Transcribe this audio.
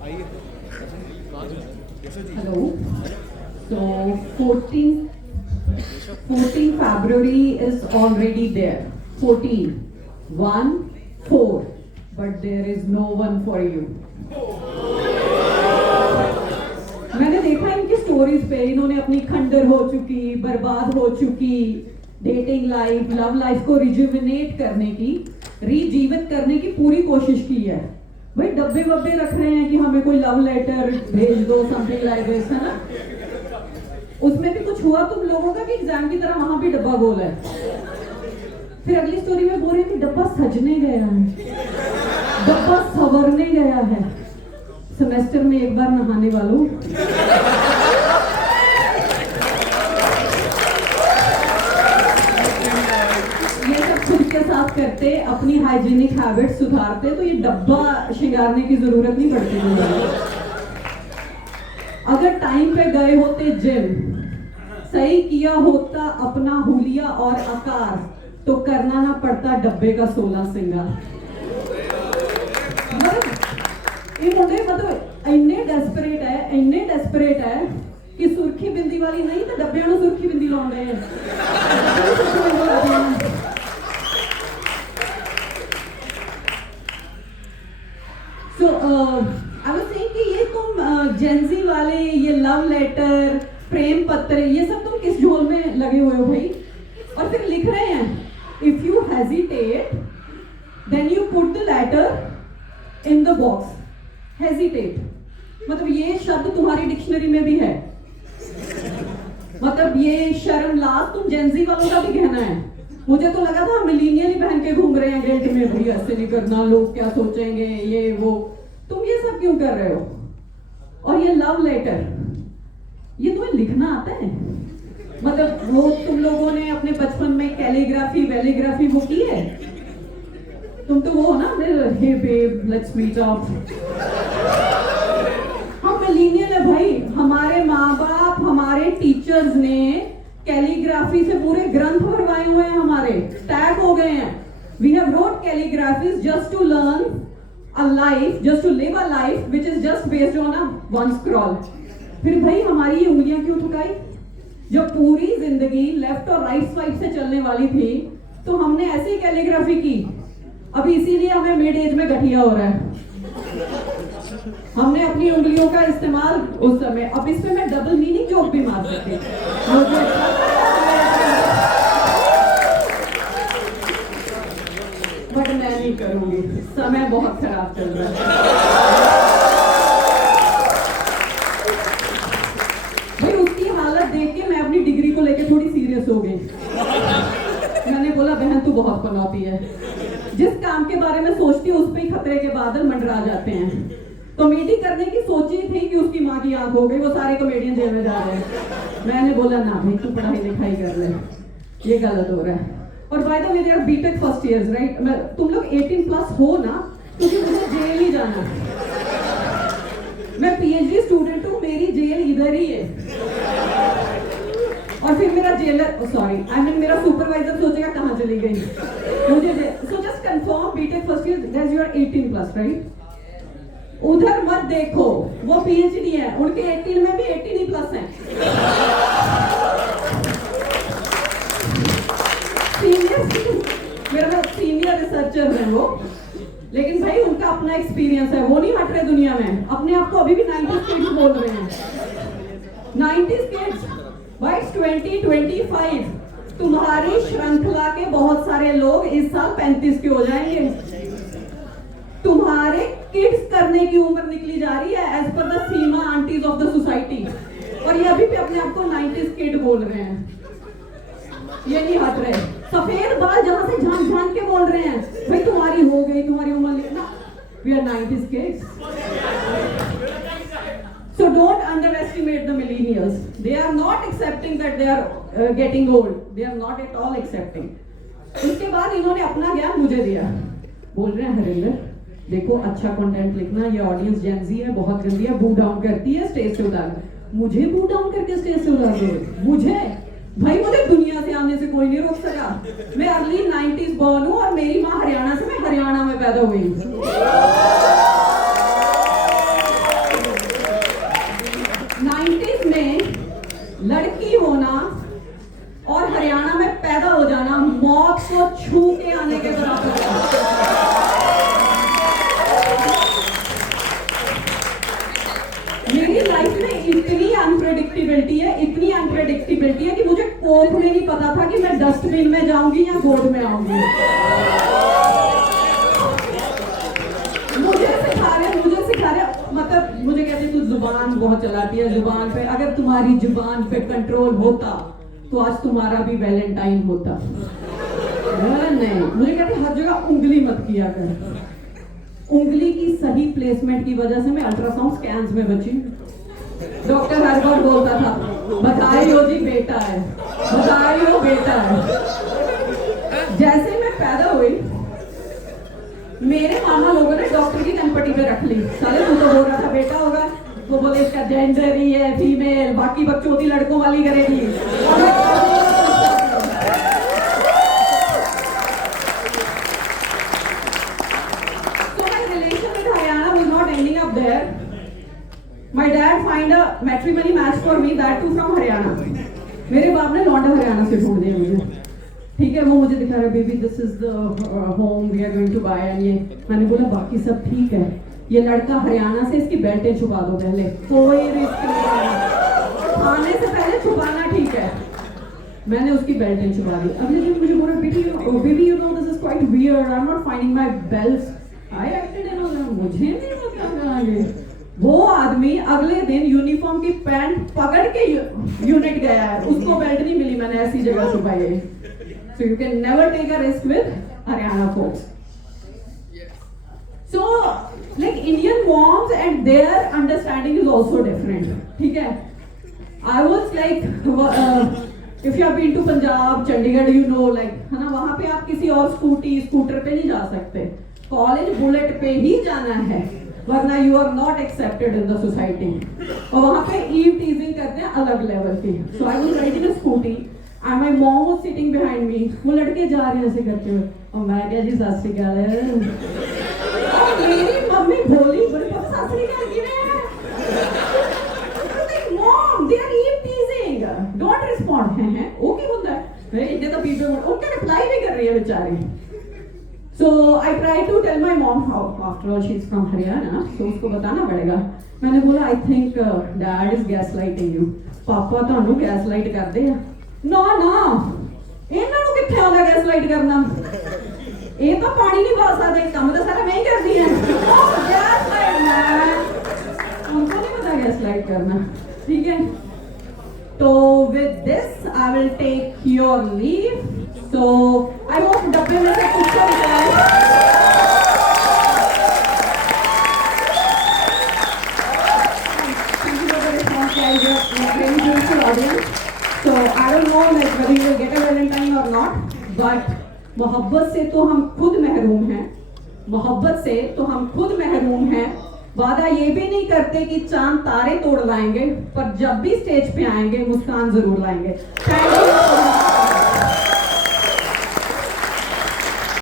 Hello. So 14 February is already there. 14. 1, 4. But there is no one for you. मैंने देखा इनकी stories पे, इन्होंने अपनी खंडर हो चुकी, बर्बाद हो चुकी डेटिंग लाइफ, लव लाइफ को रिजुविनेट करने की, रीजीवित करने की पूरी कोशिश की है। भाई डब्बे वब्बे रख रहे हैं कि हमें कोई लव लेटर भेज दो, समथिंग लाइक दिस, है ना। उसमें भी कुछ हुआ तुम लोगों का कि एग्जाम की तरह वहां भी डब्बा बोला है। फिर अगली स्टोरी में बोल रहे हैं कि डब्बा सजने गया है, डब्बा संवरने गया है। सेमेस्टर में एक बार नहाने वालों, ये सब खुद के साथ करते, अपनी हाइजीनिक हैबिट सुधारते, तो ये डब्बा श्रृंगारने की जरूरत नहीं पड़ती मुझे। अगर टाइम पे गए होते जिम, सही किया होता अपना हुलिया और आकार, तो करना ना पड़ता डब्बे का 16 सिंगार। ये मुंडे मतलब इन्ने डेस्परेट है कि सुर्खी बिंदी वाली नहीं तो डब्बे ਨੂੰ सुर्खी बिंदी लाउंदे हैं। So I was saying कि ये तुम जेंजी वाले, ये लव लेटर, प्रेम पत्र, ये सब तुम किस झोल में लगे हुए हो भाई? और फिर लिख रहे हैं if you hesitate then you put the letter in the box. Hesitate मतलब ये शब्द तुम्हारी डिक्शनरी में भी है, मतलब ये शर्मलाज तुम जेंजी वालों का भी कहना है। मुझे तो लगा था मिलीनियल ही पहन के घूम रहे हैं गिल्ट में, भाई ऐसे नहीं करना, लोग क्या सोचेंगे, ये वो। तुम ये सब क्यों कर रहे हो? और ये लव लेटर, ये तुम्हें लिखना आता है? मतलब वो तुम लोगों ने अपने बचपन में कैलीग्राफी वेलीग्राफी वो की है? तुम तो वो हो ना, हे बेब लेट्स मीट अप। हम मिलीनियल है भाई, हमारे माँ बाप, हमारे टीचर्स ने कैलीग्राफी से पूरे ग्रंथ भरवाए हुए हैं, हमारे टैग हो गए हैं। We have wrote calligraphies just to learn a life, just to live a life which is just based on a one scroll. फिर भाई हमारी ये उंगलियां क्यों थकाई? जब पूरी जिंदगी लेफ्ट और राइट स्वाइप से चलने वाली थी तो हमने ऐसे ही कैलीग्राफी की। अभी इसीलिए हमें मिड एज में गठिया हो रहा है। हमने अपनी उंगलियों का इस्तेमाल उस समय, अब इस पे मैं डबल मीनिंग जोक भी मार सकती हूँ, बट मैं नहीं करूंगी, समय बहुत खराब चल रहा है। भाई उसकी हालत देख के मैं अपनी डिग्री को लेके थोड़ी सीरियस हो गई। मैंने बोला बहन तू बहुत पनौती है, जिस काम के बारे में सोचती है उस पे ही खतरे के बादल मंडरा जाते हैं। कॉमेडी करने की सोची थी कि उसकी माँ की आंख हो गई, वो सारे कॉमेडियन जेल में जा रहे हैं। मैंने बोला ना भाई तू पढ़ाई लिखाई कर ले, ये गलत हो रहा है। और by the way they are BTech first years right, तुम लोग 18 प्लस हो ना, क्योंकि मुझे जेल ही जाना। मैं पीएचडी स्टूडेंट हूँ, मेरी जेल इधर ही है। और फिर मेरा जेलर मेरा सुपरवाइजर सोचेगा कहाँ चली गई मुझे। So just confirm BTech first year that you are 18 plus right. उधर मत देखो, वो पीएचडी है, उनके 18 में भी 18 ही प्लस हैं। मेरा सीनियर रिसर्चर है वो, लेकिन भाई उनका अपना एक्सपीरियंस है, वो नहीं हट रहे दुनिया में। अपने आप को अभी भी 90s किड्स बोल रहे हैं। 90s किड्स भाई 2025 तुम्हारी श्रृंखला के बहुत सारे लोग इस साल 35 के हो जाएंगे। तुम्हारे किड्स करने की उम्र निकली जा रही है एज पर the Seema aunties of the society, और ये अभी भी अपने आप को 90s किड बोल रहे हैं। ये नहीं हट रहे, सफेद बाल जहां से झांक झांक के बोल रहे हैं भाई तुम्हारी हो गई, तुम्हारी उम्र लिखना। We are 90s kids. So don't underestimate the millennials. They are not accepting that they are getting old. They are not at all accepting. उसके बाद इन्होंने अपना ज्ञान मुझे दिया, बोल रहे हैं हरिंदर देखो अच्छा कंटेंट लिखना, ये ऑडियंस जेंजी है, बहुत गंदी है, बू डाउन करती है, स्टेज से उतार। मुझे बू डाउन करके स्टेज से उतार दो? मुझे भाई मुझे दुनिया से आने से कोई नहीं रोक सका। मैं अर्ली 90s बॉर्न हूँ और मेरी माँ हरियाणा से, मैं हरियाणा में पैदा हुई हूँ। लाइफ में इतनी अनप्रेडिक्टेबिलिटी है, इतनी अनप्रेडिक्टेबिलिटी है कि मुझे कोख में नहीं पता था कि मैं डस्टबिन में जाऊंगी या गोद में आऊंगी। मुझे सिखा रहे मतलब मुझे कहते तू जुबान बहुत चलाती है, जुबान पे अगर तुम्हारी जुबान पे कंट्रोल होता तो आज तुम्हारा भी वैलेंटाइन होता। नहीं, मुझे कहते हर जगह उंगली मत किया कर। उंगली की सही प्लेसमेंट की वजह से मैं अल्ट्रासाउंड स्कैन्स में बची। डॉक्टर हर बार बोलता था बधाई जी बेटा है, बधाई बेटा है। जैसे मैं पैदा हुई मेरे मामा लोगों ने डॉक्टर की कनपट्टी पे रख ली। साले तू तो बोल रहा था बेटा होगा, तो बोले इसका जेंडर ही है फीमेल, बाकी बकचोदी लड़कों वाली करेगी। My dad find a matrimony match for me, that too from Haryana. मेरे बाप ने लौंडा हरियाणा से ढूंढ दिया मुझे, ठीक है। वो मुझे दिखा रहा है baby this is the home we are going to buy and ये। मैंने बोला बाकी सब ठीक है, ये लड़का हरियाणा से, इसकी बेल्टें छुपा दो पहले, कोई रिस्क नहीं है, खाने से पहले छुपाना ठीक है। मैंने उसकी बेल्टें छुपा दी। अगले दिन मुझे बोला baby you know this is quite weird, I am not finding my belts. I acted in मुझे नहीं पता आगे। वो आदमी अगले दिन यूनिफॉर्म की पैंट पकड़ के यूनिट गया है, उसको बेल्ट नहीं मिली, मैंने ऐसी जगह छुपाई है। So you can never take a risk with Haryana folks. So like Indian moms and their understanding is also different, ठीक है। I was like if you have been to Punjab Chandigarh you know like है ना, वहां पे आप किसी और स्कूटर पे नहीं जा सकते, कॉलेज बुलेट पे ही जाना है, वरना you are not accepted in the society. और वहां पे ईव टीजिंग करते हैं अलग लेवल की। So I was riding a scooty and my mom was sitting behind me. वो लड़के जा रहे हैं ऐसे करते हुए और मैं क्या जी सत श्री अकाल है, और मेरी मम्मी बोली बड़ी पापा सत श्री अकाल की है। Mom they are eve teasing, don't respond. है ओके होता है, मैं इतने तो पीपल उनका रिप्लाई भी कर रही है बेचारी। So I try to tell my mom how after all she's from Haryana, so उसको बताना पड़ेगा। मैंने बोला I think dad is gaslighting you, पापा तो gaslight करते हैं। ना इन्हां नूं कित्थे आउंदा gaslight करना, ये तो पानी नहीं पा सकते, काम तो सारा मैं ही करती है। gaslight मैं उनको नहीं पता gaslight करना, ठीक है। तो with this I will take your leave. So I hope डब्बे में से कुछ तो निकला है। Thank you for the response, guys. You're very beautiful audience. So I don't know like whether you will get a Valentine or not, but मोहब्बत से तो हम खुद महरूम हैं, मोहब्बत से तो हम खुद महरूम हैं। वादा ये भी नहीं करते कि चांद तारे तोड़ लाएंगे, पर जब भी स्टेज पे आएंगे मुस्कान जरूर लाएंगे। Thank you.